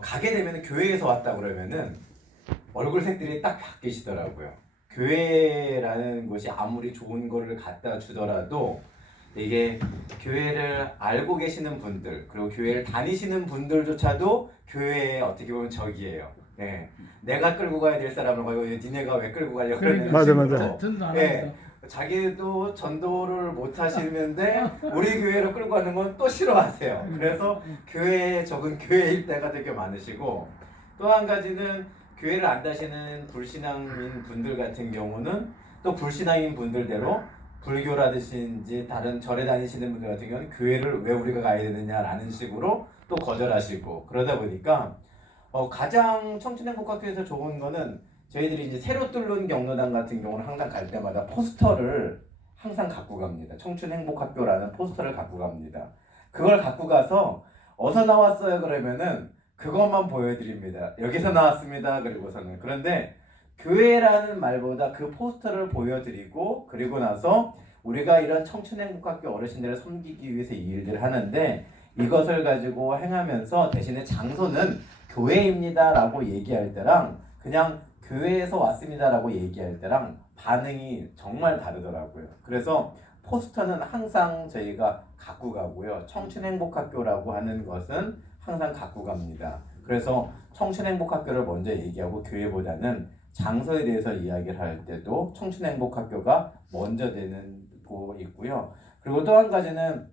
가게 되면 교회에서 왔다 그러면은 얼굴색들이 딱 바뀌시더라고요. 교회라는 곳이 아무리 좋은 거를 갖다 주더라도 이게 교회를 알고 계시는 분들 그리고 교회를 다니시는 분들조차도 교회에 어떻게 보면 적이에요. 네. 내가 끌고 가야 될 사람을 가지고 니네가 왜 끌고 가려고 그러는 맞아, 식으로. 맞아. 전도 안 네. 했어. 자기도 전도를 못 하시는데 우리 교회로 끌고 가는 건 또 싫어하세요. 그래서 교회에 적은 교회일 때가 되게 많으시고, 또 한 가지는 교회를 안 다시는 불신앙인 분들 같은 경우는 또 불신앙인 분들대로 불교라든지 다른 절에 다니시는 분들 같은 경우는 교회를 왜 우리가 가야 되느냐라는 식으로 또 거절하시고, 그러다 보니까 가장 청춘행복학교에서 좋은 거는 저희들이 이제 새로 뚫는 경로당 같은 경우는 항상 갈 때마다 포스터를 항상 갖고 갑니다. 청춘행복학교라는 포스터를 갖고 갑니다. 그걸 갖고 가서 어디서 나왔어요 그러면은 그것만 보여드립니다. 여기서 나왔습니다. 그리고서는 그런데 교회라는 말보다 그 포스터를 보여드리고, 그리고 나서 우리가 이런 청춘행복학교 어르신들을 섬기기 위해서 이 일들을 하는데 이것을 가지고 행하면서 대신에 장소는 교회입니다 라고 얘기할 때랑 그냥 교회에서 왔습니다 라고 얘기할 때랑 반응이 정말 다르더라고요. 그래서 포스터는 항상 저희가 갖고 가고요. 청춘행복학교라고 하는 것은 항상 갖고 갑니다. 그래서 청춘행복학교를 먼저 얘기하고 교회보다는 장소에 대해서 이야기를 할 때도 청춘행복학교가 먼저 되고 있고요. 그리고 또 한 가지는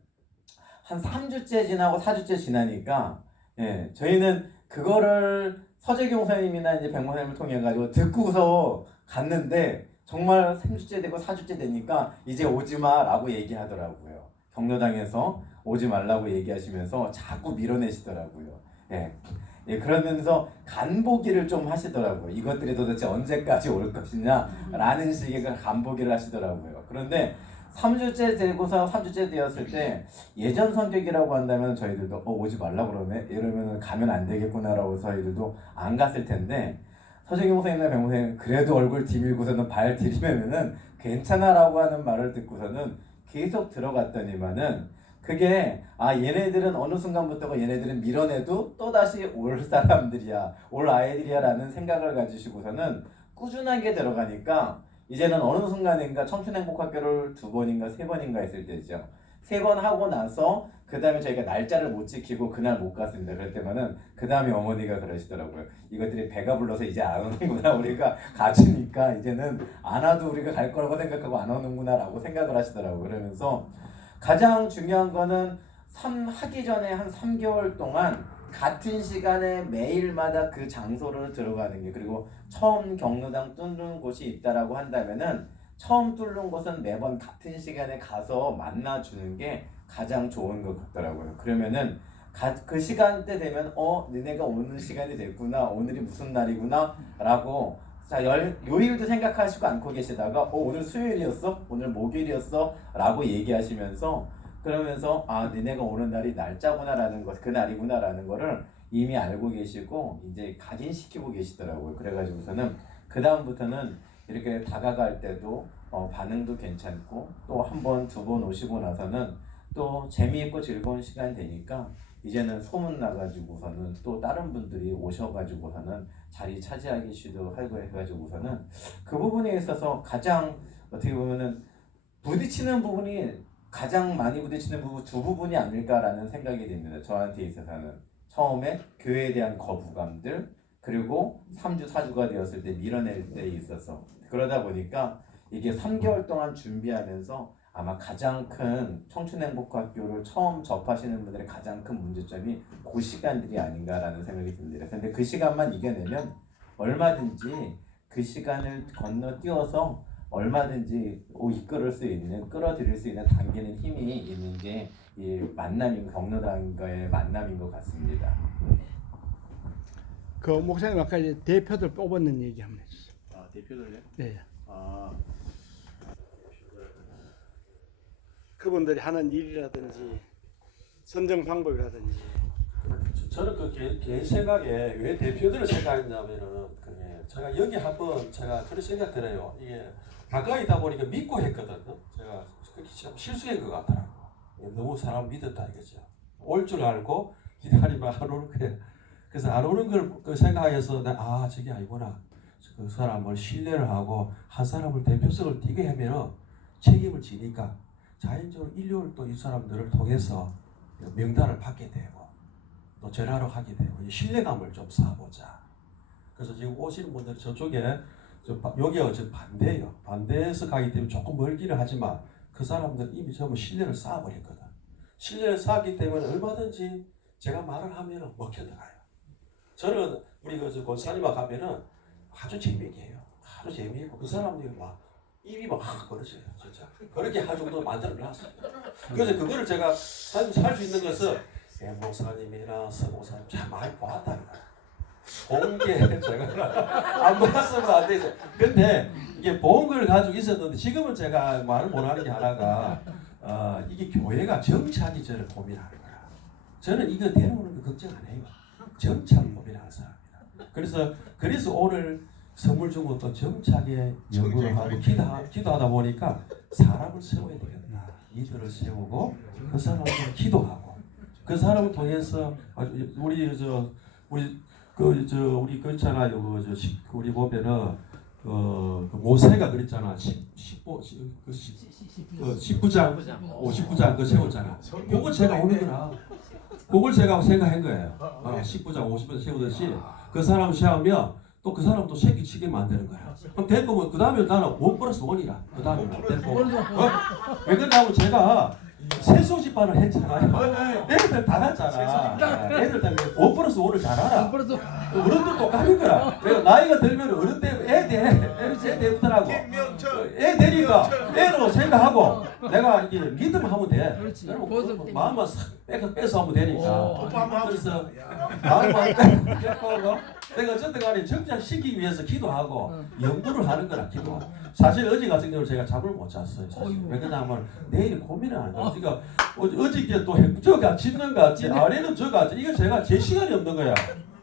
한 3주째 지나고 4주째 지나니까 저희는 그거를 서재경 선생님이나 이제 백모 선생님을 통해 가지고 듣고서 갔는데 정말 3주째 되고 4주째 되니까 이제 오지마 라고 얘기하더라고요. 경로당에서 오지 말라고 얘기하시면서 자꾸 밀어내시더라고요. 그러면서 간보기를 좀 하시더라고요. 이것들이 도대체 언제까지 올 것이냐 라는 식의 간보기를 하시더라고요. 그런데 3주째 되고서 3주째 되었을 때 예전 성격이라고 한다면 저희들도 오지 말라 그러네 이러면 가면 안 되겠구나라고 저희들도 안 갔을 텐데, 서정용 선생님이나 백모 선생님 그래도 얼굴 디밀고서는 발 디리면은 괜찮아라고 하는 말을 듣고서는 계속 들어갔더니만은 그게 얘네들은 어느 순간부터가 얘네들은 밀어내도 또다시 올 사람들이야, 올 아이들이야 라는 생각을 가지시고서는 꾸준하게 들어가니까 이제는 어느 순간인가 청춘행복학교를 2번인가 3번인가 했을 때죠. 3번 하고 나서 그 다음에 저희가 날짜를 못 지키고 그날 못 갔습니다. 그럴 때면은 그 다음에 어머니가 그러시더라고요. 이것들이 배가 불러서 이제 안 오는구나, 우리가 가지니까 이제는 안 와도 우리가 갈 거라고 생각하고 안 오는구나 라고 생각을 하시더라고요. 그러면서 가장 중요한 거는 하기 전에 한 3개월 동안 같은 시간에 매일마다 그 장소를 들어가는 게, 그리고 처음 경로당 뚫는 곳이 있다라고 한다면은 처음 뚫는 곳은 매번 같은 시간에 가서 만나주는 게 가장 좋은 것 같더라고요. 그러면은 그 시간대 되면 너네가 오는 시간이 됐구나, 오늘이 무슨 날이구나 라고 요일도 생각하시고 않고 계시다가 오늘 수요일이었어? 오늘 목요일이었어? 라고 얘기하시면서, 그러면서 너네가 오는 날이 날짜구나 라는 것, 그 날이구나 라는 거를 이미 알고 계시고 이제 각인시키고 계시더라고요. 그래가지고서는 그 다음부터는 이렇게 다가갈 때도 반응도 괜찮고, 또 한 번, 2번 오시고 나서는 또 재미있고 즐거운 시간 되니까 이제는 소문 나가지고서는 또 다른 분들이 오셔가지고서는 자리 차지하기 시도하고 해가지고서는 그 부분에 있어서 가장 어떻게 보면은 부딪히는 부분이 가장 많이 부딪히는 부분 2부분이 아닐까라는 생각이 듭니다. 저한테 있어서는 처음에 교회에 대한 거부감들, 그리고 3주 4주가 되었을 때 밀어낼 때 있어서, 그러다 보니까 이게 3개월 동안 준비하면서 아마 가장 큰 청춘행복학교를 처음 접하시는 분들의 가장 큰 문제점이 그 시간들이 아닌가라는 생각이 듭니다. 근데 그 시간만 이겨내면 얼마든지 그 시간을 건너뛰어서 얼마든지 이끌을 수 있는, 끌어들일 수 있는 당기는 힘이 있는 게 이 만남인, 경로당과의 만남인 것 같습니다. 그 목사님 아까 이제 대표들 뽑았는 얘기 한번 해주세요. 대표들요? 네. 그분들이 하는 일이라든지 선정 방법이라든지. 저는 개인 생각에 왜 대표들을 생각했냐면은 제가 여기 한번 제가 그런 생각 들어요. 이게 가까이다 보니까 믿고 했거든요. 제가 그렇게 참 실수한 것 같더라고. 너무 사람 믿었다 이거죠. 올 줄 알고 기다리면 안 오는 거예요. 그래서 안 오는 걸 그 생각해서 아 저게 아니구나. 그 사람을 신뢰를 하고 한 사람을 대표성을 띠게 하면 책임을 지니까 자연적으로 인류를 또 이 사람들을 통해서 명단을 받게 되고 또 전화로 하게 되고 신뢰감을 좀 쌓아보자. 그래서 지금 오시는 분들 저쪽에 여기가 지금 반대예요. 반대에서 가기 때문에 조금 멀기는 하지만 그 사람들 이미 전부 신뢰를 쌓아버렸거든. 신뢰를 쌓았기 때문에 얼마든지 제가 말을 하면 먹혀 들어가요. 저는 우리 그 권사님과 가면은 아주 재미있게 해요. 아주 재미있고 그 사람들이 막 입이 막 벌어져요. 진짜 그렇게 할 정도로 만들어놨어요. 그래서 그거를 제가 살 수 있는 것은 목사님이나 서목사님 참 많이 보았다는 거예요. 본 게 제가 안 봤으면 안 되죠. 근데 이게 본 걸 가지고 있었는데 지금은 제가 말을 못하는 게 하나가 이게 교회가 정착이 저를 고민하는 거야. 저는 이거 내려오는 거 걱정 안 해요. 정착 고민하는 사람입니다. 그래서 오늘 선물 준 것도 정착에 연구를 하고 기도하다 보니까 사람을 세워야 되겠다. 리더를 세우고 그 사람을 기도하고 그 사람을 통해서 우리 그 있잖아요. 우리 보면은 그 모세가 그랬잖아. 19장 그 세웠잖아. 그거 제가 오는 거라. 그걸 제가 생각한 거예요. 19장 50장 세우듯이 그 사람 세우면 또 그 사람도 새끼 치게 만드는 거야. 그럼 될 거면 그 다음에 나는 1+1이라. 그 다음에 될 거. 왜 그러냐면 제가 세소집반을 했잖아요. 애들 다 갔잖아. 애들 다 1+1을 잘 알아. 어른도 똑같은 거야. 내가 나이가 들면 어른 때문에 애 되더라고. 애 되니까 애로 생각하고 내가 이제 믿음 하면 돼. 그러면 마음만 싹 빼서 하면 되니까. 그래서 마음만 빼고 내가 어쨌든 간에 정착시키기 위해서 기도하고 연구를 하는 거라 기도. 사실 어제 같은 경우는 제가 잠을 못 잤어요. 왜 그러냐면 내일 고민을 안 해요. 그러니까 어저께 또 저가 짖는 것 같지 아래는 저 같지 이거 제가 제 시간이 없는 거야.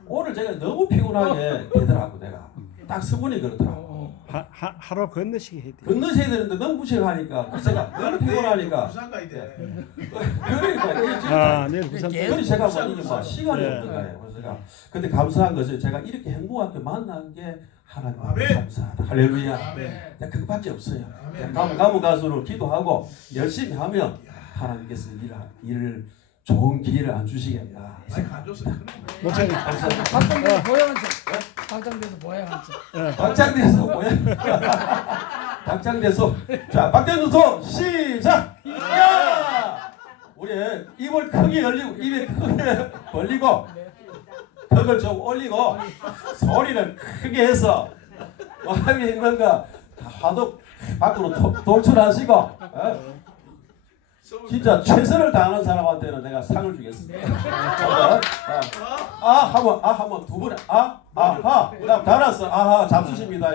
오늘 제가 너무 피곤하게 되더라고 내가. 딱 스분이 그렇더라고. 하루 건너시게 해야 돼. 건너셔야 되는데 너무 무식하니까 제가 너무 피곤하니까. 부산 가야 돼. 그러니까 내일 부산. 그래서 제가 뭐 이게 막 시간이 없는 거예요. 그래서 제가 근데 감사한 것은 제가 이렇게 행복하게 만난 게 하나님 감사하다. 할렐루야. 그냥 그것밖에 없어요. 가면 갈수록 기도하고 열심히 하면 하나님께서 일을 좋은 기회를 안 주시겠다. 안 줬어. 목사님. 박장대에서 보양한 척. 박장대에서 보양한 척. 박장대소 뭐야? 박장대소. 자, 박장대소 시작. 야! 우리 입을 크게 열리고 입에 크게 벌리고 턱을 좀 올리고 소리를 크게 해서 마음에 있는 거 다 화도 밖으로 돌출하시고 진짜 최선을 다하는 사람한테는 내가 상을 주겠습니다. 한번 두 번에 아하 그다음 달았어 아하 잡수십니다.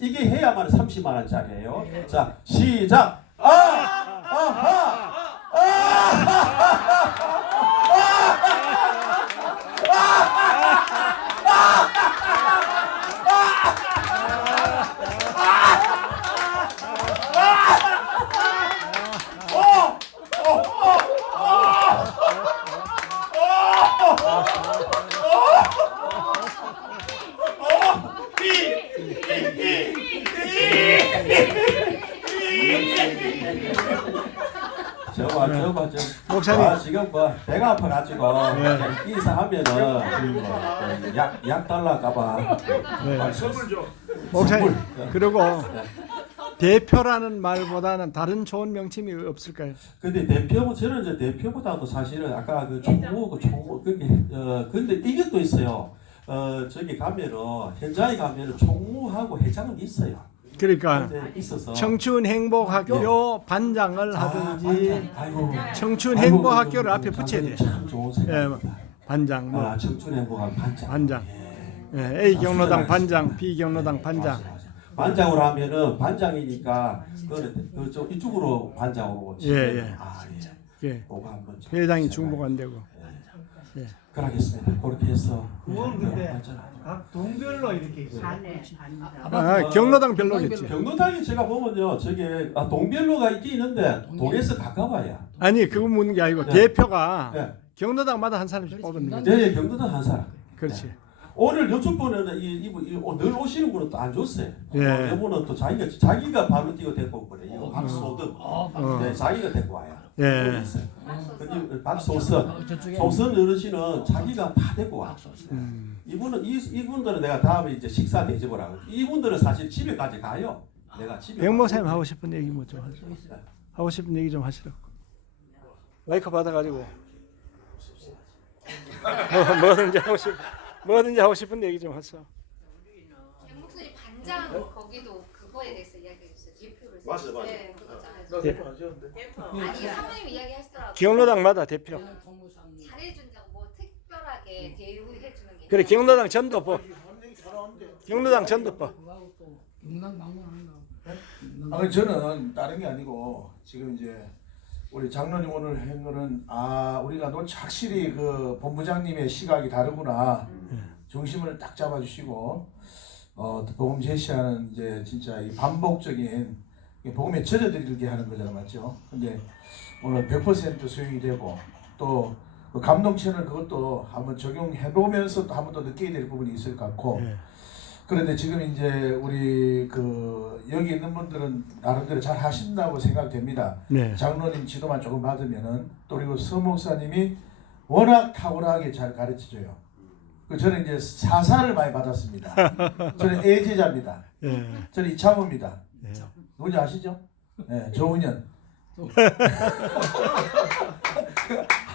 이게 해야만 30만 원짜리예요. 자 시작 아하 저거 목사님. 지금 뭐 배가 아파가지고 인사하면은 약 달라까봐 선물 줘. 목사님. 그리고 대표라는 말보다는 다른 좋은 명칭이 없을까요? 근데 저는 이제 대표보다도 사실은 아까 그 총무 근데 이것도 있어요. 저기 가면은 현장에 가면은 총무하고 회장은 있어요. 그러니까 있어서 청춘 행복학교 반장을 하든지 아이고, 청춘 행복학교를 앞에 붙여야 돼. 참 좋은 생각입니다. 반장 뭐 청춘 행복학 반장. 반장. A 경로당 반장, B 경로당 반장. 반장으로 하면은 반장이니까 그 이쪽으로 반장으로 예. 예. 그거 한번 회장이 중복 안 되고. 그러겠습니다. 그렇게 해서 그건 근데 각 동별로 이렇게 있어요. 경로당 별로겠지. 경로당이 제가 보면요, 저게 동별로가 있긴 있는데 동에서 가까워야. 아니 그거 묻는 게 아니고 네. 대표가 네. 경로당마다 한 사람씩 뽑는 거지. 네, 경도당 한 사람. 그렇지. 오늘 요쪽 분은 이분 늘 오시는 분은 또 안 줬어요. 예. 이분은 또 자기가 발로 뛰고 데리고 오거든요. 이거 박소득. 네, 자기가 데리고 와요. 예. 근데 박소선, 저쪽에 소선 어르신은 자기가 다 데리고 와. 음. 이분들은 내가 다음에 이제 식사 대접을 하고 이분들은 사실 집에까지 가요. 내가 집에. 백 목사님 하고 싶은 얘기 뭐 좀 하시죠. 하고 싶은 얘기 좀 하시라고. 마이크 받아가지고 뭐든지 하고 싶은 얘기 좀 하세요. 백 목소리 반장 거기도 그거에 대해서 이야기해주세요. 대표를. 맞아, 맞아. 네, 그거잖아요. 나 대표 안 지었는데. 아니 사모님 이야기하시더라고요. 경로당마다 대표. 잘해준다고 뭐 특별하게 대우해주는 게. 그래 경로당 전도법. 경로당 전도법. 용당 방문하는 거. 아니 저는 다른 게 아니고 지금 이제 우리 장로님 오늘 한 거는 우리가 확실히 그 본부장님의 시각이 다르구나. 중심을 딱 잡아주시고 복음 제시하는 이제 진짜 이 반복적인 복음에 젖어들게 하는 거잖아, 맞죠? 근데 오늘 100% 수용이 되고 또 그 감동 채널 그것도 한번 적용해 보면서 또 한 번 더 느끼게 될 부분이 있을 것 같고. 예. 그런데 지금 이제 우리 그 여기 있는 분들은 나름대로 잘 하신다고 생각됩니다. 네. 장로님 지도만 조금 받으면은 또 그리고 서 목사님이 워낙 탁월하게 잘 가르쳐줘요. 저는 이제 사사를 많이 받았습니다. 저는 애제자입니다. 예. 저는 이창호입니다. 예. 누군지 아시죠? 네, 조은현.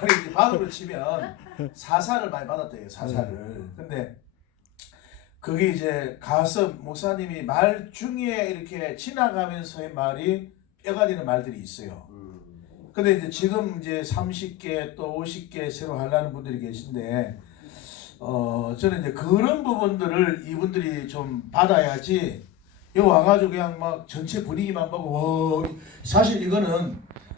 아니 이제 반으로 치면 사사를 많이 받았대요. 사사를. 근데 그게 이제 가서 목사님이 말 중에 이렇게 지나가면서의 말이 뼈가 되는 말들이 있어요. 근데 이제 지금 이제 30개 또 50개 새로 하려는 분들이 계신데 저는 이제 그런 부분들을 이분들이 좀 받아야지 여기 와가지고 그냥 막 전체 분위기만 보고 와, 사실 이거는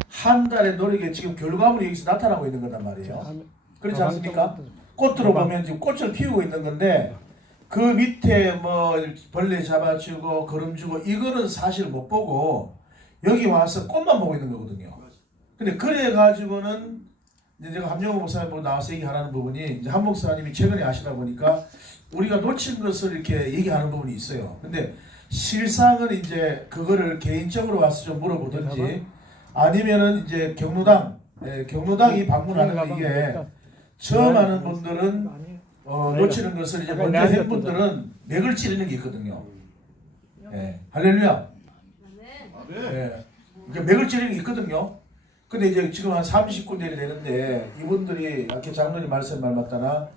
한 달의 노력에 지금 결과물이 여기서 나타나고 있는 거단 말이에요. 그렇지 않습니까? 꽃으로 보면 지금 꽃을 피우고 있는 건데 그 밑에 뭐 벌레 잡아주고 거름 주고 이거는 사실 못 보고 여기 와서 꽃만 보고 있는 거거든요. 근데 그래 가지고는 이제 제가 함영호 목사님 보고 나와서 얘기하는 부분이 이제 한 목사님이 최근에 하시다 보니까 우리가 놓친 것을 이렇게 얘기하는 부분이 있어요. 근데 실상은 이제 그거를 개인적으로 와서 좀 물어보든지 아니면은 이제 경로당이 방문하는 거 이게 처음 하는 분들은 놓치는 것을 이제 먼저 한 분들은 맥을 찌르는 게 있거든요. 예, 할렐루야. 예, 그러니까 맥을 찌르는 게 있거든요. 근데 이제 지금 한 30군데이 되는데 이분들이 아까 장로님 말씀 말 맞다나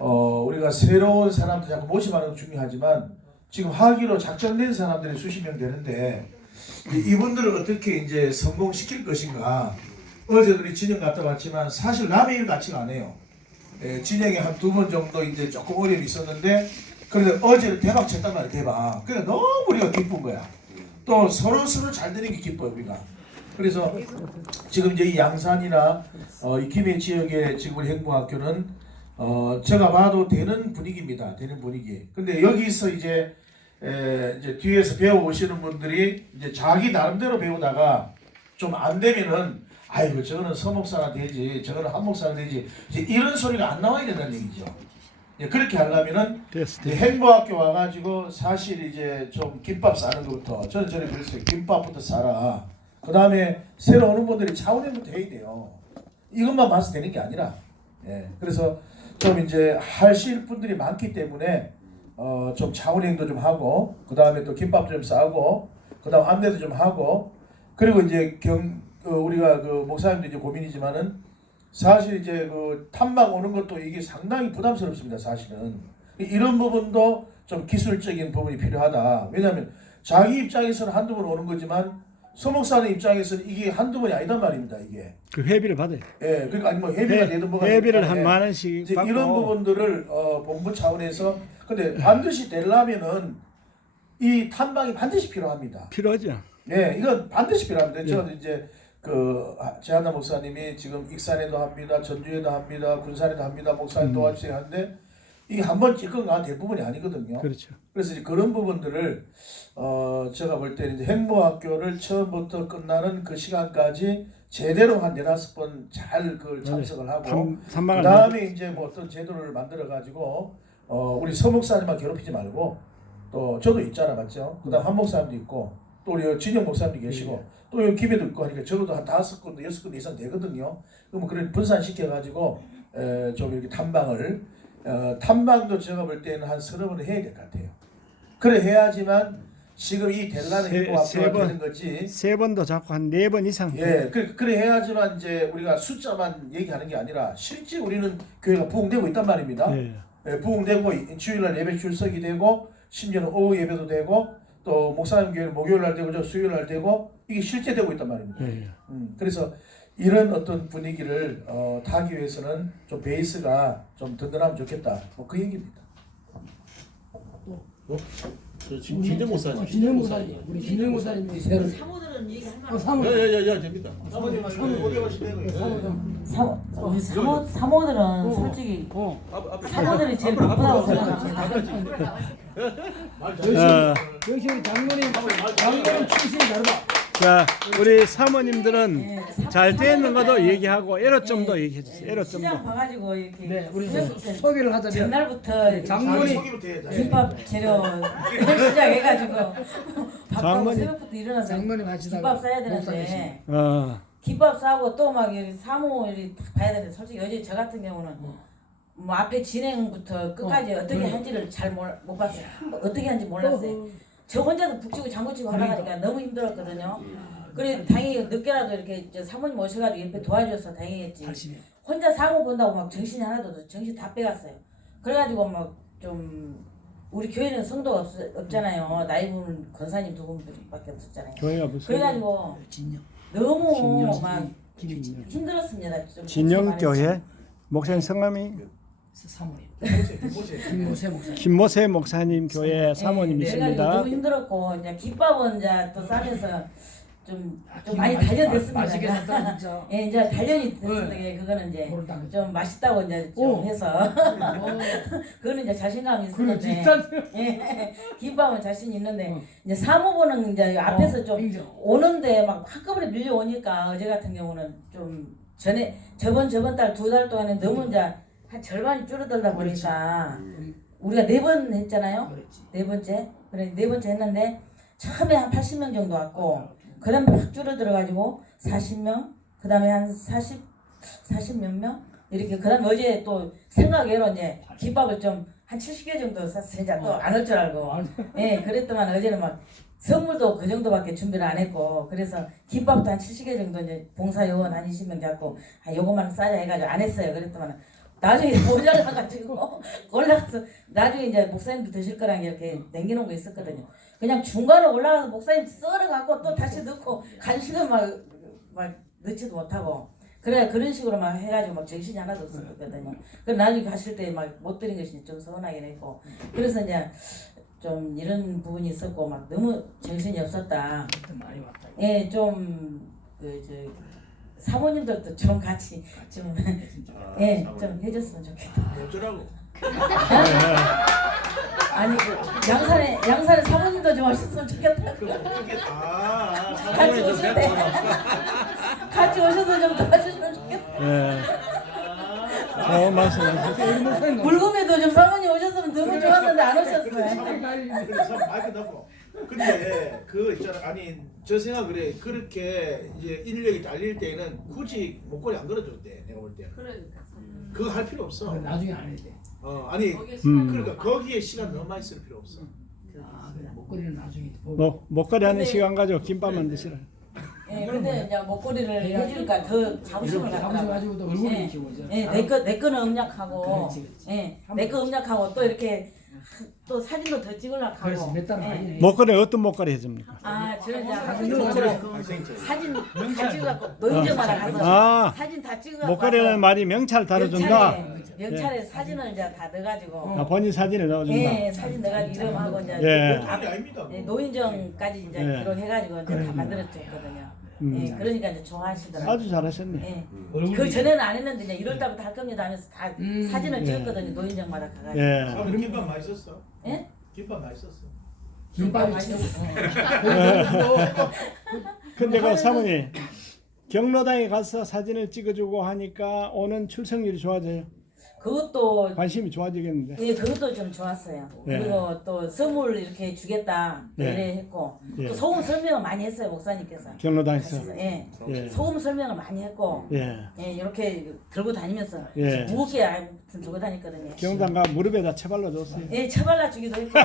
우리가 새로운 사람들 자꾸 모집하는 건 중요하지만 지금 하기로 작정된 사람들이 수십 명 되는데 이분들을 어떻게 이제 성공시킬 것인가. 어제 우리 진영 갔다 왔지만 사실 남의 일 같지가 않아요. 진영에 한 2번 정도 이제 조금 어려움이 있었는데 그래도 어제는 대박 쳤단 말이야. 대박. 그러니까 너무 우리가 기쁜 거야. 또 서로 잘 되는 게 기뻐요 우리가. 그래서 지금 이제 이 양산이나 이 김해 지역의 지금 우리 행복학교는 제가 봐도 되는 분위기입니다. 되는 분위기. 근데 여기서 이제 뒤에서 배워 오시는 분들이 이제 자기 나름대로 배우다가 좀 안 되면은 아이고 저거는 서목사가 되지 저거는 한목사가 되지 이제 이런 소리가 안 나와야 된다는 얘기죠. 그렇게 하려면은 행복학교 와가지고 사실 이제 좀 김밥 싸는 것부터 저는 전에 그랬어요. 김밥부터 싸라. 그 다음에 새로 오는 분들이 차원행부터 해야 돼요. 이것만 봐서 되는 게 아니라. 그래서 좀 이제 하실 분들이 많기 때문에 좀 차원행도 좀 하고 그 다음에 또 김밥 좀 싸고 그 다음 안내도 좀 하고 그리고 이제 우리가 그 목사님도 이제 고민이지만은 사실 이제 그 탐방 오는 것도 이게 상당히 부담스럽습니다. 사실은 이런 부분도 좀 기술적인 부분이 필요하다. 왜냐하면 자기 입장에서는 한두 번 오는 거지만 서목사님 입장에서는 이게 한두 번이 아니단 말입니다. 이게 그 회비를 받아요. 예, 그러니까 아니 뭐 회비가 되든 뭐가 회비를 한 10,000원씩 이제 받고 이런 부분들을 본부 차원에서 근데 반드시 되려면은 이 탐방이 반드시 필요합니다. 필요하죠. 네, 이건 반드시 필요합니다. 저는 이제 그 제한나 목사님이 지금 익산에도 합니다, 전주에도 합니다, 군산에도 합니다, 목사님 도와주세요 하는데 이게 한 번 찍은 건 대부분이 아니거든요. 그렇죠. 그래서 이제 그런 부분들을 제가 볼 때는 이제 행보학교를 처음부터 끝나는 그 시간까지 제대로 한 4-5번 잘 그걸 참석을 하고 탐방을 그다음에 이제 뭐 어떤 제도를 만들어 가지고 우리 서 목사님만 괴롭히지 말고 또 저도 있잖아, 맞죠? 그다음 한 목사님도 있고 또 우리 진영 목사님도 계시고 또 여기 김에도 있고 하니까 적어도 한 5군데 6군데 이상 되거든요. 그러면 그걸 분산시켜 가지고 좀 이렇게 탐방을 탐방도 제가 볼 때는 한 3-4번은 해야 될 것 같아요. 그래 해야지만 지금 이 대란의 행보 앞으로 되는 거지. 3번도 자꾸 한 4번 이상. 예, 그래 해야지만 이제 우리가 숫자만 얘기하는 게 아니라 실제 우리는 교회가 부흥되고 있단 말입니다. 예. 예, 부흥되고 주일날 예배 출석이 되고 심지어는 오후 예배도 되고 또 목사님 교회는 목요일날 되고 저 수요일날 되고 이게 실제 되고 있단 말입니다. 예. 그래서 이런 어떤 분위기를 타기 위해서는 좀 베이스가 좀 든든하면 좋겠다. 뭐 그 얘기입니다. 지금 진정 목사님. 진영 목사님, 우리 진영 목사님이 새로 사모들은 얘기할 말 사모. 야야야 됩니다. 사모님은 어디 가시는 거예요? 우리 사모들은 솔직히 사모들이 제일 바쁘다고 생각합니다. 역시 장로님 출신이 다르다. 자, 우리 사모님들은 잘 되는 것도 얘기하고 애로점도 얘기해 주세요. 애로점도. 시장 봐가지고 이렇게 네, 우리 소개를 하자면 전날부터 장로님 소개부터 해야죠. 김밥 재료 시작해가지고 밥하고 장모님. 새벽부터 일어나서 장로님 하시다가 김밥 싸야 목사님. 되는데 김밥 싸고 또 막 사모 일 봐야 되는데 솔직히 어제 저 같은 경우는 뭐 앞에 진행부터 끝까지 어떻게 한지를 잘 못 봤어요. 어떻게 한지 몰랐어요. 저 혼자서 북치고 장구치고 하다가 너무 힘들었거든요. 그래 다행히 늦게라도 이렇게 사모님 오셔가지고 옆에 도와줘서 다행이겠지. 혼자 사고 본다고 막 정신이 하나도 없어. 정신 다 빼갔어요. 그래가지고 막 좀 우리 교회는 성도가 없잖아요. 나이 분 권사님 2분밖에 없었잖아요. 교회가 무슨? 그래가지고 너무 막 힘들었습니다. 좀 진영교회 목사님 성함이 사모님. 김모세 목사님. 김모세 목사님 교회 사모님이십니다. 너무 힘들었고 이제 김밥은 이제 또 싸면서 좀 많이 단련됐습니다. 맛있게 샀다 진짜. 예, 이제 단련이 됐는데 그거는 이제 좀 맛있다고 이제 좀 해서 그거는 이제 자신감이 있었는데 예, 김밥은 자신 있는데 이제 사모보는 이제 앞에서 좀 오는데 막 한꺼번에 밀려오니까 어제 같은 경우는 좀 저번 달 2달 동안에 너무 이제 한 절반이 줄어들다 보니까 우리가 4번 했잖아요. 네 번째 했는데 처음에 한 80명 정도 왔고 그 다음에 확 줄어들어가지고 40명 그 다음에 한 40 몇 명 이렇게 그 다음에 어제 또 생각외로 이제 김밥을 좀 한 70개 정도 샀어요. 이제 또 안 올 줄 알고 예 그랬더만 어제는 막 선물도 그 정도밖에 준비를 안 했고 그래서 김밥도 한 70개 정도 이제 봉사요원 한 20명 잡고 요거만 싸자 해가지고 안 했어요. 그랬더만 나중에 올라가서 나중에 이제 목사님도 드실 거랑 이렇게 남겨놓은 거 있었거든요. 그냥 중간에 올라가서 목사님 썰어갖고 또 다시 넣고 간식은 막 넣지도 못하고 그래 그런 식으로 막 해가지고 막 정신이 하나도 없었거든요. 그래 나중에 가실 때 막 못 드린 것이 좀 서운하긴 했고 그래서 이제 좀 이런 부분이 있었고 막 너무 정신이 없었다. 많이 왔다. 예, 좀 사모님들도 좀 같이 좀 예, 좀 해줬으면 좋겠다. 어쩌라고? 아니 양산에 사모님도 좀 오셨으면 좋겠다. 같이 오실 때 같이 오셔서 좀 도와주시면 좋겠다. 예. 말씀하세요. 불금에도 좀 사모님 오셨으면 너무 좋았는데 안 오셨어요. 그래서 마이크 넣고. 근데 그 있잖아 아니 저 생각 그래 그렇게 이제 인력이 달릴 때는 굳이 목걸이 안 걸어줘도 돼 내가 볼 때는. 그러니까. 그거 할 필요 없어. 나중에 안 해야 돼. 아니 그러니까 거기에 시간 너무 많이 쓸 필요 없어. 그래 목걸이는 나중에. 목걸이 하는 시간 가지고 김밥 만드시라. 예, 근데 이제 목걸이를 해주니까 더 자부심을 갖더라고요. 가지고 또 얼굴이 이렇게 오죠. 예, 내 거는 음약하고, 예, 내 거 음약하고 또 이렇게 또 사진도 더 찍으려고 그래서 하고. 몇달 많이. 목걸이 어떤 목걸이 해줍니까? 저는 이제 사진 다 찍어갖고 노인정마다 가서 아, 사진 다 찍어갖고 목걸이라는 말이 명찰 다뤄준다. 명찰에 사진을 이제 다 넣어가지고. 본인 사진을 넣어준다. 예, 사진 넣어가지고 이름하고 이제 예. 아닙니다. 노인정까지 이제 예. 기록해가지고 이제 다 만들어줬거든요. 예, 그러니까 이제 좋아하시더라고요. 아주 잘하셨네. 예. 그 전에는 안 했는데 이제 1월달부터 할 겁니다 하면서 다 사진을 예. 찍었거든요. 노인정마다 가가지고. 예. 김밥 맛있었어? 예? 김밥 맛있었어. 김밥이 맛있었어요. 근데 그 사모님 경로당에 가서 사진을 찍어주고 하니까 오는 출석률이 좋아져요. 그것도 관심이 좋아지겠는데. 예, 그것도 좀 좋았어요. 예. 그리고 또 선물 이렇게 주겠다 예. 이래 했고 예. 또 소금 설명을 많이 했어요 목사님께서. 경로당에서. 가셔서, 예. 예. 소금 설명을 많이 했고 예. 예, 이렇게 들고 다니면서 예. 무겁게 들고 다녔거든요. 경로당가 무릎에다 채발라 줬어요. 예, 처발라 주기도 했고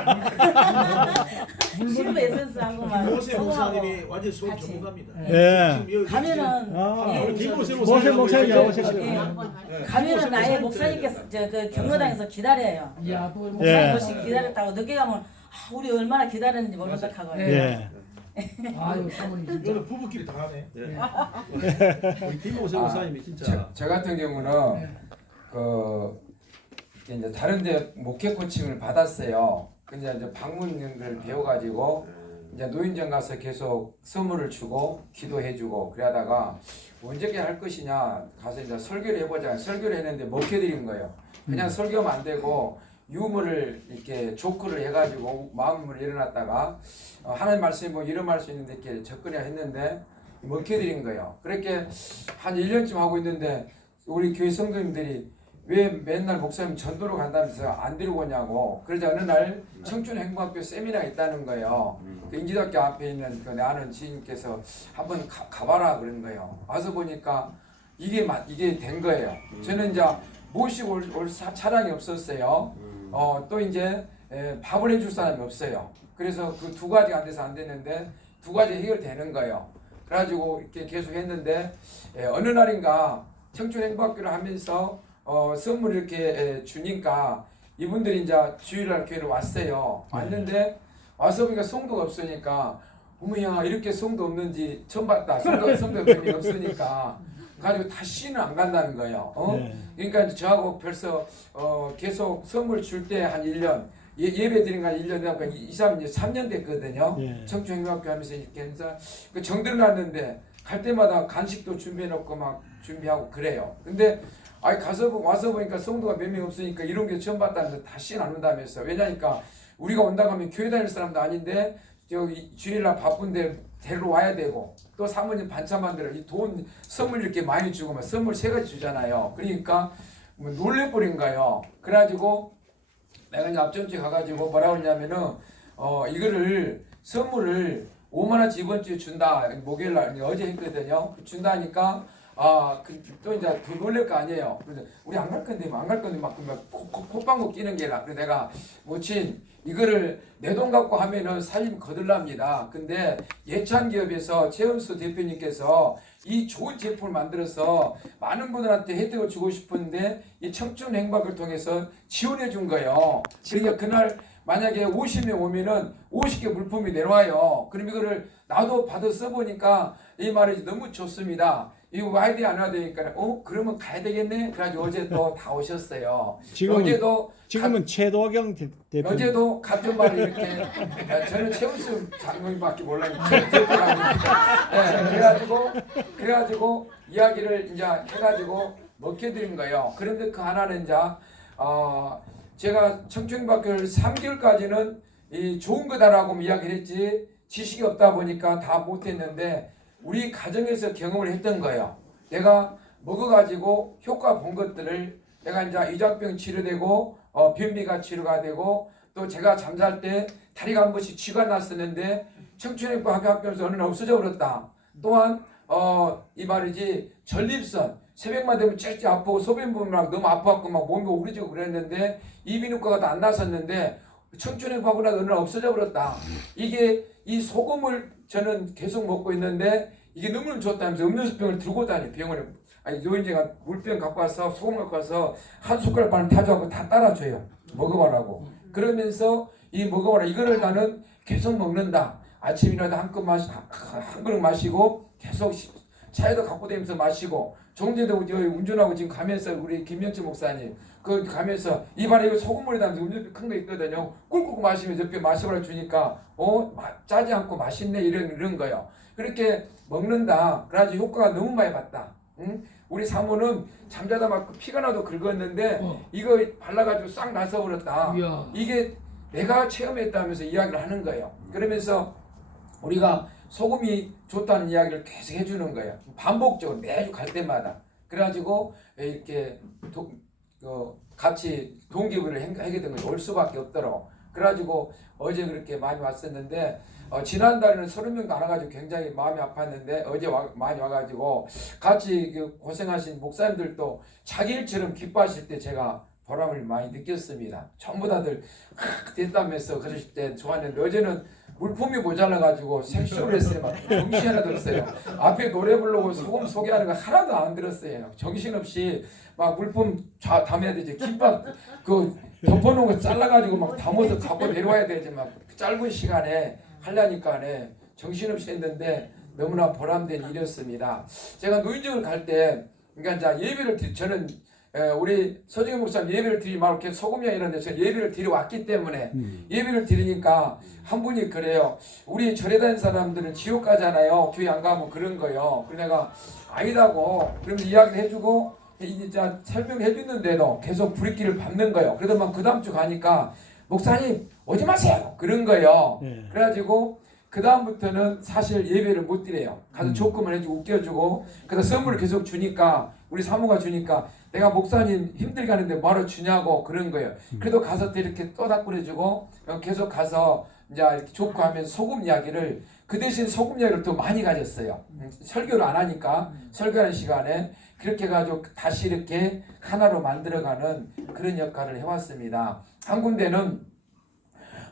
실버 에센스 하고 막 모세 소금하고 목사님이 완전 수업 같이. 전문가입니다. 예. 지금 여기 가면은 아, 예, 김모세 모세 목사님이 예. 나오셔가지고. 예. 가면은 아예 목사님께서 그 경로당에서 기다려요. 야, 또 예. 목사님 오시 기다렸다고 늦게 가면 아, 우리 얼마나 기다렸는지 모른다 하고. 예. 아유, 사모님 진짜. 너는 부부끼리 당하네. 김모세 목사님이 진짜 저 같은 경우는 그 이제 다른데 목회 코칭을 받았어요. 근데 이제 방문을 배워가지고 이제 노인정 가서 계속 선물을 주고 기도해주고 그러다가 언제 할 것이냐 가서 이제 설교를 해보자. 설교를 했는데 먹혀드린 거예요. 그냥 설교하면 안 되고 유머를 이렇게 조크를 해가지고 마음을 일어났다가 하나님 말씀이 뭐 이런 말씀 있는데 이렇게 접근해 했는데 먹혀드린 거예요. 그렇게 한 1년쯤 하고 있는데 우리 교회 성도님들이 왜 맨날 목사님 전도로 간다면서 안 데리고 오냐고. 그러자 어느 날 청춘행복학교 세미나가 있다는 거예요. 그 인지대학교 앞에 있는 그 내 아는 지인께서 한번 가봐라 그런 거예요. 와서 보니까 이게 된 거예요. 저는 이제 모시고 올 차량이 없었어요. 또 이제 밥을 해줄 사람이 없어요. 그래서 그 두 가지가 안 돼서 안 됐는데 두 가지 해결되는 거예요. 그래가지고 이렇게 계속 했는데 어느 날인가 청춘행복학교를 하면서 선물 이렇게 주니까 이분들이 이제 주일날 교회를 왔어요. 왔는데 와서 보니까 송도가 없으니까 어머야 이렇게 송도 없는지 처음 봤다. 송도 별이 없으니까 가지고 다시는 안 간다는 거예요. 그러니까 이제 저하고 벌써 계속 선물 줄 때 한 1년 예배 드린 건 1년 되고 3년 됐거든요. 청춘행복학교 하면서 이렇게 해서 그 정들어놨는데 갈 때마다 간식도 준비해놓고 막 준비하고 그래요. 근데 와서 보니까 성도가 몇 명 없으니까 이런 게 처음 봤다는데 다시는 안 온다면서. 왜냐니까 우리가 온다고 하면 교회 다닐 사람도 아닌데 저기 주일날 바쁜데 데리러 와야 되고 또 사모님 반찬 만들어 이 돈 선물 이렇게 많이 주고 막 선물 3가지 주잖아요. 그러니까 뭐 놀래버린 거예요. 그래가지고 내가 이제 앞전주에 가가지고 뭐라고 했냐면은 이거를 선물을 5만원치 이번 주에 준다. 목요일날 어제 했거든요. 준다니까 또 이제 더 놀랄 거 아니에요. 그래서 우리 안 갈 건데 안 갈 건데 막 콧방구 끼는 게라. 그래서 내가 모친 이거를 내 돈 갖고 하면은 살림 거들랍니다. 근데 예찬기업에서 최은수 대표님께서 이 좋은 제품을 만들어서 많은 분들한테 혜택을 주고 싶은데 이 청춘행복을 통해서 지원해 준 거예요. 그러니까 그날 만약에 50명 오면은 50개 물품이 내려와요. 그럼 이거를 나도 받아 써보니까 이 말이 너무 좋습니다. 이거 와야 돼 안 와야 되니까 그러면 가야 되겠네. 그래가지고 어제 또 다 오셨어요. 지금은 최도경 대표. 어제도 같은 말을 이렇게 저는 최우수 장로님밖에 몰라요. 그래가지고 이야기를 이제 해가지고 먹혀드린 거예요. 그런데 그 하나는 이제 제가 청춘행복학교를 3개월까지는 이 좋은 거다라고 이야기를 했지 지식이 없다 보니까 다 못했는데 우리 가정에서 경험을 했던 거예요. 내가 먹어가지고 효과 본 것들을 내가 이제 이장병 치료되고 변비가 치료가 되고 또 제가 잠잘 때 다리가 한 번씩 쥐가 났었는데 청춘행복학교에서 어느 날 없어져 버렸다. 또한 이 말이지 전립선 새벽만 되면 찔찔 아프고 소변부막 너무 아파갖고 막 몸이 오그리지고 그랬는데 이비인후과가 다 안 나섰는데 청춘행복하고 나서 어느 날 없어져 버렸다. 이게 이 소금을 저는 계속 먹고 있는데 이게 너무너무 좋다면서 음료수병을 들고 다니 병원에. 노인재가 물병 갖고 와서 소금 갖고 와서 한 숟가락 반 타줘하고 다 따라줘요. 먹어보라고. 그러면서 이 먹어보라 이거를 나는 계속 먹는다. 아침이라도 한 그릇 마시고 계속 차에도 갖고 다니면서 마시고 종제도 운전하고 지금 가면서 우리 김명철 목사님 그 가면서 입안에 이거 소금물에다 음료병 큰 거 있거든요. 꿀꿀 마시면서 옆에 마셔보라 주니까 짜지 않고 맛있네 이런 거예요. 그렇게 먹는다. 그래가지고 효과가 너무 많이 봤다. 응? 우리 사모는 잠자다 막 피가 나도 긁었는데 이거 발라가지고 싹 나서버렸다. 이게 내가 체험했다면서 이야기를 하는 거예요. 그러면서 우리가 소금이 좋다는 이야기를 계속 해주는 거예요. 반복적으로 매주 갈 때마다. 그래가지고 이렇게 같이 동기부여를 하게 된 거죠. 올 수밖에 없도록. 그래가지고 어제 그렇게 많이 왔었는데 지난달에는 30명도 안 와가지고 굉장히 마음이 아팠는데 어제 많이 와가지고 같이 고생하신 목사님들도 자기 일처럼 기뻐하실 때 제가 보람을 많이 느꼈습니다. 전부 다들 됐다면서 그러실 때 좋았는데 어제는 물품이 모자라가지고 생쇼를 했어요. 막 정신이 하나 들었어요. 앞에 노래 부르고 소금 소개하는 거 하나도 안 들었어요. 정신없이 막 물품 담아야 되지. 김밥 덮어놓은 거 잘라가지고 막 담아서 갖고 내려와야 되지. 막 짧은 시간에 하려니까 정신없이 했는데 너무나 보람된 일이었습니다. 제가 노인정을 갈 때 그러니까 이제 예배를 저는 우리 서정현 목사님 예배를 드리지 말고 이렇게 소금이나 이런 데서 예배를 드려 왔기 때문에 예배를 드리니까 한 분이 그래요. 우리 절에 다니는 사람들은 지옥 가잖아요. 교회 안 가면 그런 거요. 그래서 내가 아니다고 그러면서 이야기를 해주고 이제 설명해 줬는데도 계속 불이끼를 밟는 거예요. 그러더만 그 다음 주 가니까 목사님 오지 마세요. 그런 거예요. 그래가지고 그 다음부터는 사실 예배를 못 드려요. 가서 조금을 해주고 웃겨주고 그래서 선물을 계속 주니까 우리 사모가 주니까 내가 목사님 힘들게 하는데 뭐하러 주냐고 그런 거예요. 그래도 가서 또 이렇게 떠다꾸려주고 계속 가서 이제 이렇게 좋고 하면서 소금 이야기를 그 대신 소금 이야기를 더 많이 가졌어요. 설교를 안 하니까 설교하는 시간에 그렇게 해가지고 다시 이렇게 하나로 만들어가는 그런 역할을 해왔습니다. 한 군데는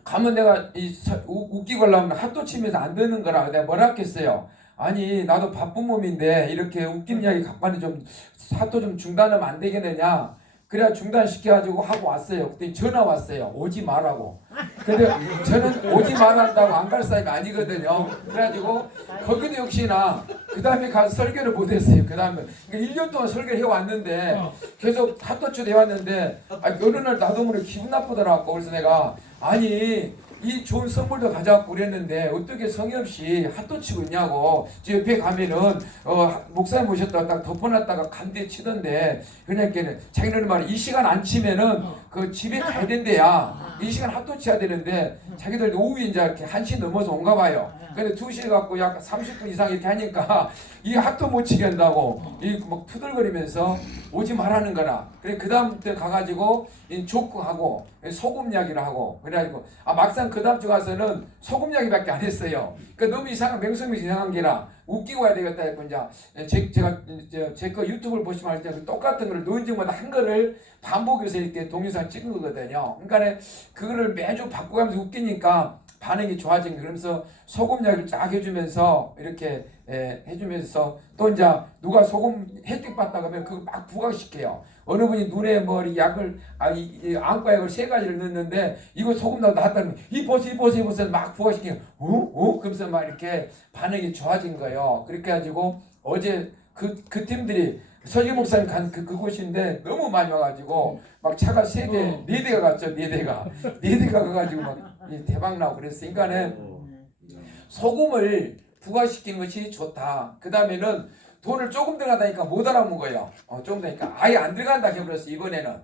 가면 내가 웃기고 하려면 핫도 치면서 안 되는 거라 내가 뭐라 했겠어요. 아니 나도 바쁜 몸인데 이렇게 웃긴 이야기 갖고는 좀 핫도 좀 중단하면 안 되겠느냐. 그래야 중단시켜가지고 하고 왔어요. 그때 전화 왔어요. 오지 말라고. 근데 저는 오지 말한다고 안 갈 사람이 아니거든요. 그래가지고 거기도 역시나 그 다음에 가서 설교를 못했어요. 그 다음에 그러니까 1년 동안 설교를 해왔는데 계속 핫도치도 해왔는데 어느 날 나도 모르게 기분 나쁘더라고. 그래서 내가 아니 이 좋은 선물도 가져왔고 그랬는데 어떻게 성의 없이 핫도 치고 있냐고. 저 옆에 가면은 목사님 오셨다가 딱 덮어놨다가 간대 치던데 그러니까 자기는 말이 이 시간 안 치면은 그 집에 가야 된대야. 이 시간 핫도 치야 되는데 자기들 오후에 이제 이렇게 1시 넘어서 온가 봐요. 근데 2시에 갖고 약 30분 이상 이렇게 하니까 이 핫도 못 치게 한다고 이 막 푸들거리면서 오지 말라는 거라. 그래 그 다음부터 가가지고 족구하고 소금 이야기를 하고 그래가지고 막상 그 다음 주 가서는 소금 이야기밖에 안 했어요. 그러니까 너무 이상한 맹성이 이상한 게라 웃기고 와야 되겠다 했고 이제 제가 제 거 유튜브를 보시면 알 때 똑같은 걸 노인정마다 한 거를 반복해서 이렇게 동영상 찍은 거거든요. 그러니까 그거를 매주 바꿔가면서 웃기니까 반응이 좋아진 거예요. 그러면서 소금 이야기를 쫙 해주면서 이렇게 해주면서 또 이제 누가 소금 혜택 받다 그러면 그거 막 부각시켜요. 어느 분이 눈에 머리 약을 안과약을 3가지를 넣는데 이거 소금 나왔다는 이 보세 막 부각시켜요. 그러면서 막 이렇게 반응이 좋아진 거예요. 그렇게 가지고 어제 그 팀들이 서지 목사님 간 그곳인데 너무 많이 와가지고 막 차가 3대, 4대가 갔죠. 4대가 가가지고 막 대박 나고 그랬으니까는 소금을 부과시키는 것이 좋다. 그 다음에는 돈을 조금 들어가다니까 못 알아먹어요. 조금 되니까 아예 안 들어간다 해버렸어. 이번에는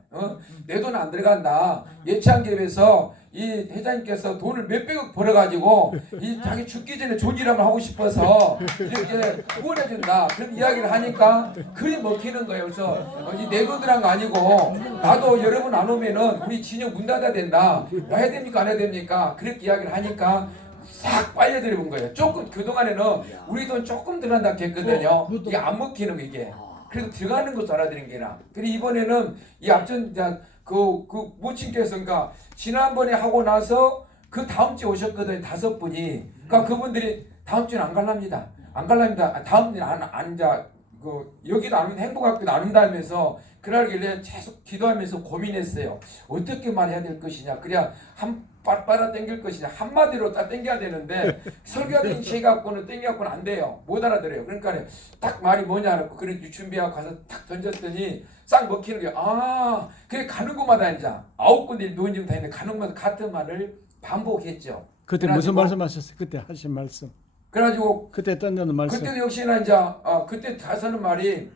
내 돈 안 들어간다. 예치한기업에서 이 회장님께서 돈을 몇백억 벌어가지고 이 자기 죽기 전에 존일함을 하고 싶어서 이렇게 후원해준다. 그런 이야기를 하니까 그게 먹히는 거예요. 그래서 내 돈 들어간 거 아니고 나도 여러분 안 오면은 우리 진영 문 닫아야 된다. 와야 됩니까 안 해야 됩니까? 그렇게 이야기를 하니까 싹 빨려들어본 거예요. 조금 그동안에는 우리 돈 조금 들어간다 했거든요. 이게 안 먹히는 거 이게. 그래도 들어가는 것도 알아들은 게나. 그리고 이번에는 이 앞전 그 모친께서 그러니까 지난번에 하고 나서 그 다음 주에 오셨거든요. 5분이. 그러니까 그분들이 다음 주는 안 갈랍니다. 안 갈랍니다. 다음 주는 여기도 안 오면 행복하기도 안 온다면서 그러길래 계속 기도하면서 고민했어요. 어떻게 말해야 될 것이냐. 그래야 빨아 당길 것이냐. 한마디로 딱 당겨야 되는데 설교하기 인치해갖고는 당겨갖고는 안 돼요. 못 알아들어요. 그러니까 딱 말이 뭐냐고 그래 준비하고 가서 딱 던졌더니 싹 먹히는 게 그래 가는 곳마다 이제 9군데 노인정 다니는데 가는 곳마다 같은 말을 반복했죠. 그때 무슨 말씀하셨어요? 그때 하신 말씀. 그래가지고 그때 던졌는 말씀. 그때도 역시나 이제 그때 가서는 말이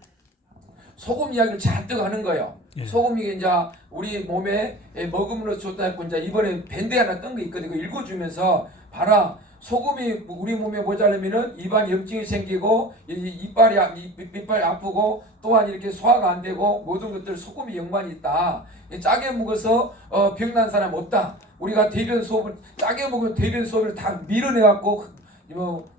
소금 이야기를 잔뜩 하는 거예요. 예. 소금이 이제 우리 몸에 먹음으로 좋다 했고 이제 이번에 밴드 하나 뜬 거 있거든요. 그거 읽어주면서 봐라. 소금이 우리 몸에 모자라면은 입안 염증이 생기고 이빨이 아프고 또한 이렇게 소화가 안 되고 모든 것들 소금이 연관이 있다. 짜게 먹어서 병난 사람 없다. 우리가 대변 소금 짜게 먹으면 대변 소금을 다 밀어내갖고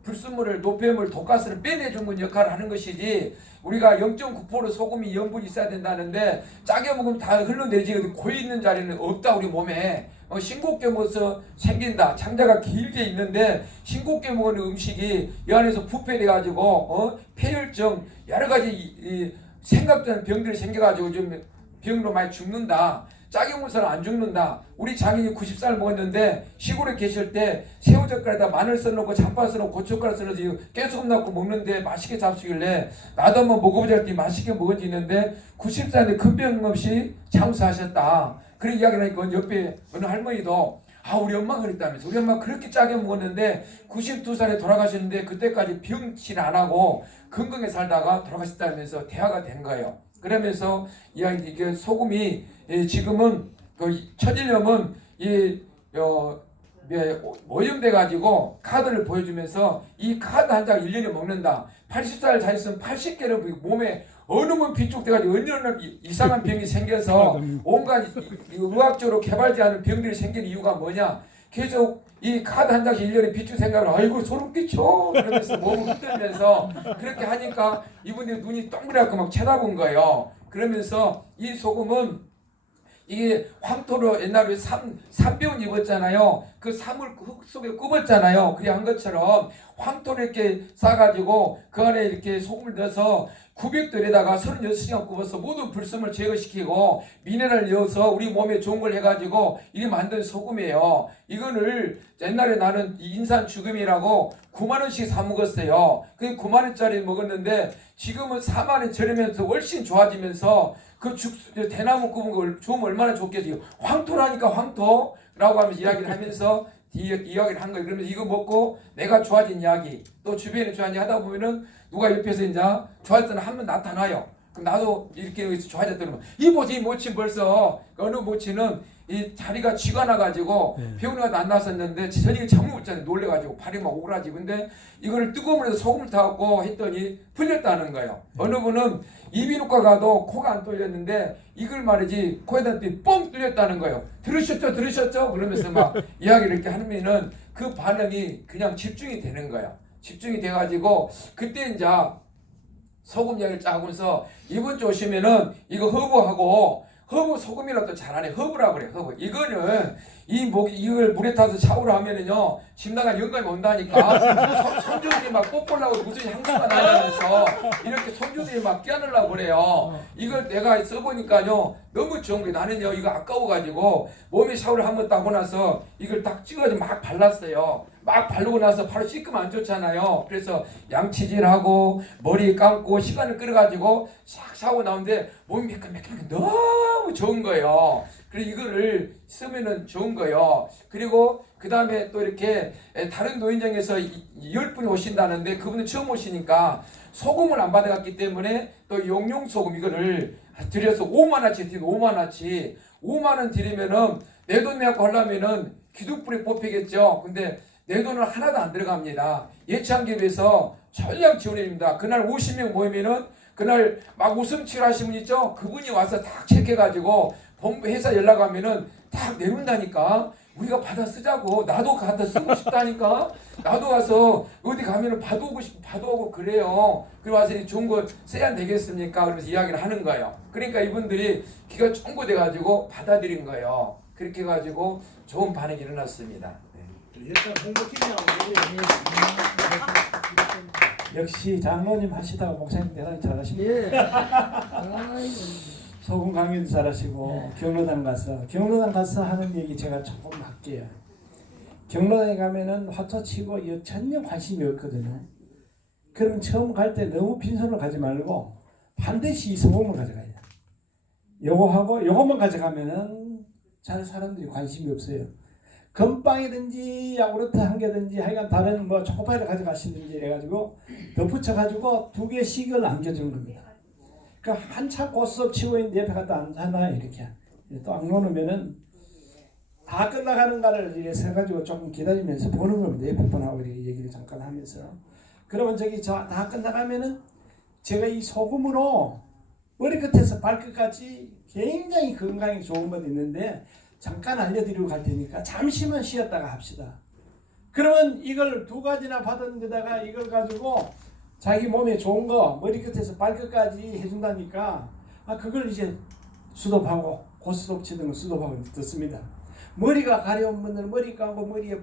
불순물을 노폐물 독가스를 빼내주는 역할을 하는 것이지 우리가 0.9% 소금이 염분이 있어야 된다는데 짜게 먹으면 다 흘러내지 고여 있는 자리는 없다 우리 몸에. 싱겁게 먹어서 생긴다. 창자가 길게 있는데 싱겁게 먹는 음식이 이 안에서 부패돼 가지고 폐혈증 여러 가지 생각도 않은 병들이 생겨가지고 좀 병으로 많이 죽는다. 짜게 먹어서는 안 죽는다. 우리 장인이 90살 먹었는데 시골에 계실 때 새우젓갈에다 마늘 써놓고 잡파 써놓고 고춧가루 써놓고 깨소금 넣고 먹는데 맛있게 잡수길래 나도 한번 먹어보자 했더니 맛있게 먹어지는데 90살인데 큰 병 없이 장수하셨다. 그런 이야기를 하니까 옆에 어느 할머니도 우리 엄마가 그랬다면서 우리 엄마 그렇게 짜게 먹었는데 92살에 돌아가셨는데 그때까지 병치를 안 하고 건강하게 살다가 돌아가셨다면서 대화가 된 거예요. 그러면서 이게 소금이 지금은 천일염은 오염돼 가지고 카드를 보여주면서 이 카드 한 장 1년에 먹는다. 80살 잘 있으면 80개를 몸에 어느 번 비축돼가지고 어느 이상한 병이 생겨서 온갖 의학적으로 개발되는 병들이 생기는 이유가 뭐냐? 계속 이 카드 한 장씩 1년에 비축 생각을 아이고 소름 끼쳐 그러면서 몸을 흔들면서 그렇게 하니까 이분들이 눈이 동그랗고 막 쳐다본 거예요. 그러면서 이 소금은 이게 황토로 옛날에 삼병 입었잖아요. 그 삼을 흙 속에 굽었잖아요. 그래 한 것처럼 황토를 이렇게 싸가지고 그 안에 이렇게 소금을 넣어서 900도에다가 36시간 굽어서 모든 불순을 제거시키고 미네랄을 넣어서 우리 몸에 좋은 걸 해가지고 이게 만든 소금이에요. 이거를 옛날에 나는 인산 죽음이라고 9만원씩 사 먹었어요. 그 9만원짜리 먹었는데 지금은 4만원 저렴해서 훨씬 좋아지면서 그 대나무 굽은 걸 주면 얼마나 좋겠어요. 황토라니까 황토라고 하면서 이야기를 하면서 이야기를 한 거예요. 그러면서 이거 먹고 내가 좋아진 이야기 또 주변에 좋아진 하다 보면은 누가 옆에서 이제 좋아졌다는 한 번 나타나요. 그럼 나도 이렇게 좋아졌더니 이 모친 벌써 어느 모치는 이 다리가 쥐가 나가지고 병원에 안 났었는데 저녁에 잠을 못 자네 놀래가지고 발이 막 오그라지고 근데 이거를 뜨거운 물에서 소금을 타갖고 했더니 풀렸다는 거예요. 어느 분은 이비인후과 가도 코가 안 뚫렸는데 이걸 말이지 코에다 뻥 뚫렸다는 거예요. 들으셨죠? 그러면서 막 이야기를 이렇게 하면은 그 반응이 그냥 집중이 되는 거예요. 집중이 돼가지고 그때 이제 소금 이야기를 짜면서 이번 주 오시면은 이거 허브 소금이라도 잘하네. 허브라고 그래. 허브. 이거는 이걸 물에 타서 샤워를 하면은요 집나가 영감이 온다니까. 손주들이 막 뽀뽀하려고 무슨 향수가 나면서 이렇게 손주들이 막 끼안으려고 그래요. 이걸 내가 써보니까요 너무 좋은 거예요. 나는요 이거 아까워가지고 몸에 샤워를 한번 따고 나서 이걸 딱 찍어가지고 막 발랐어요. 막 바르고 나서 바로 씻으면 안 좋잖아요. 그래서 양치질하고 머리 감고 시간을 끌어가지고 싹 샤워 나오는데 몸이 매끈매끈 너무 좋은 거예요. 그래서 이거를 쓰면은 좋은 거예요. 그리고 그 다음에 또 이렇게 다른 노인정에서 10분이 오신다는데 그분은 처음 오시니까 소금을 안 받아갔기 때문에 또 용용소금 이거를 드려서 5만원치 드리면 5만원치 5만원 드리면은 내 돈 내고 하려면은 기둥불이 뽑히겠죠. 근데 내 돈은 하나도 안 들어갑니다. 예창기업에서 전량 지원입니다. 그날 50명 모이면은 그날 막 웃음치료 하시는 분 있죠? 그분이 와서 딱 체크해가지고 본부 회사 연락하면은 딱 내놓는다니까. 우리가 받아 쓰자고. 나도 갖다 쓰고 싶다니까. 나도 와서 어디 가면은 봐도 그래요. 그리고 와서 좋은 거 써야 되겠습니까? 그러면서 이야기를 하는 거예요. 그러니까 이분들이 귀가 쫑긋해가지고 받아들인 거예요. 그렇게 해가지고 좋은 반응이 일어났습니다. 역시 장로님 하시다가 목사님 대단히 잘하십니다. 소금 강의도 잘하시고 경로당 가서 하는 얘기 제가 조금 할게요. 경로당에 가면은 화투 치고 전혀 관심이 없거든요. 그럼 처음 갈 때 너무 빈손을 가지 말고 반드시 이 소금을 가져가야 돼요. 요거하고 요것만 가져가면은 잘 사람들이 관심이 없어요. 건빵이든지 야구르트 한 개든지 하여간 다른 뭐 초코파이를 가져가시든지 이래가지고 덧붙여가지고 2개씩을 안겨주는 겁니다. 그러니까 한참 고스톱 치고 있는데 옆에 갖다 앉아놔요. 이렇게 또 안 놓으면은 다 끝나가는가를 이렇게 세가지고 조금 기다리면서 보는 겁니다. 옆에 분하고 이렇게 얘기를 잠깐 하면서. 그러면 다 끝나가면은 제가 이 소금으로 머리끝에서 발끝까지 굉장히 건강에 좋은 것 있는데 잠깐 알려드리고 갈 테니까 잠시만 쉬었다가 합시다. 그러면 이걸 2가지나 받은 데다가 이걸 가지고 자기 몸에 좋은 거 머리끝에서 발끝까지 해준다니까 그걸 이제 수도하고 고스톱 치는 거 수도하고 듣습니다. 머리가 가려운 분들은 머리 감고 머리에